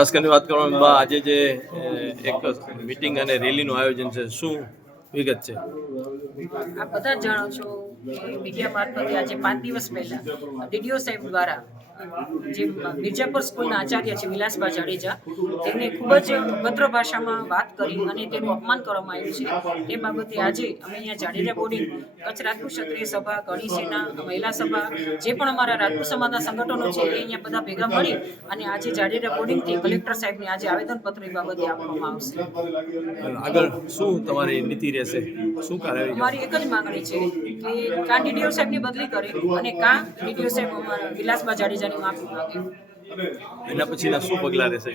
ખાસ કરીને વાત કરવામાં બા આજે જે એક મીટિંગ અને રેલીનું આયોજન છે, શું વિગત છે? આપ બધા જ જાણો છો કે મીડિયા મારફતે આજે 5 દિવસ પહેલા ડીડીઓ સાહેબ દ્વારા જે મિર્જાપુર સ્કૂલના આચાર્ય છે વિલાસબા જાડેજા, તેમને ખૂબ જ અભદ્ર ભાષામાં વાત કરી અને તેનું અપમાન કરવામાં આવ્યું છે. તે બાબતે આજે અમે અહીંયા જાડેજા બોર્ડિંગ, કચ્છ રાજપૂત ક્ષત્રિય સભા, ગણી સેના, મહિલા સભા, જે પણ અમારા રાજપૂત સમાજના સંગઠનો છે એ અહીંયા બધા ભેગા મળી અને આજે જાડેજા બોર્ડિંગથી કલેક્ટર સાહેબને આજે આવેદનપત્ર એ બાબતે આપવામાં આવશે. આગળ શું તમારી નીતિ રહેશે? શું કાર્યવાહી? અમારી એક જ માંગણી છે કે કાં ડીડીઓ સાહેબની બદલી કરે અને કાં ડીડીઓ સાહેબ અમારા વિલાસબા જાડેજાની માફી માંગે. એના પછીના શું પગલાં રહેશે?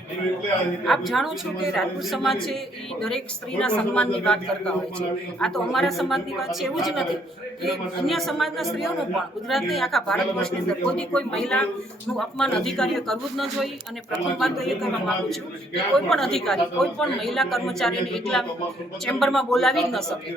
આપ જાણો છો કે રાજપૂત સમાજ છે એ દરેક સ્ત્રીના સન્માનની વાત કરતા હોય છે. આ તો અમારા સમાજની વાત છે એવું જ નથી કે અન્ય સમાજના સ્ત્રીઓનું પણ ગુજરાતની આખા ભારત વર્ષની અંદર કોઈ મહિલાનું અપમાન અધિકારીએ કરવું જ ન જોઈએ. અને પ્રથમ વાત તો એ કહેવા માંગુ છું કે કોઈ પણ અધિકારી કોઈ પણ મહિલા કર્મચારીને એકલા ચેમ્બરમાં બોલાવી જ ન શકે.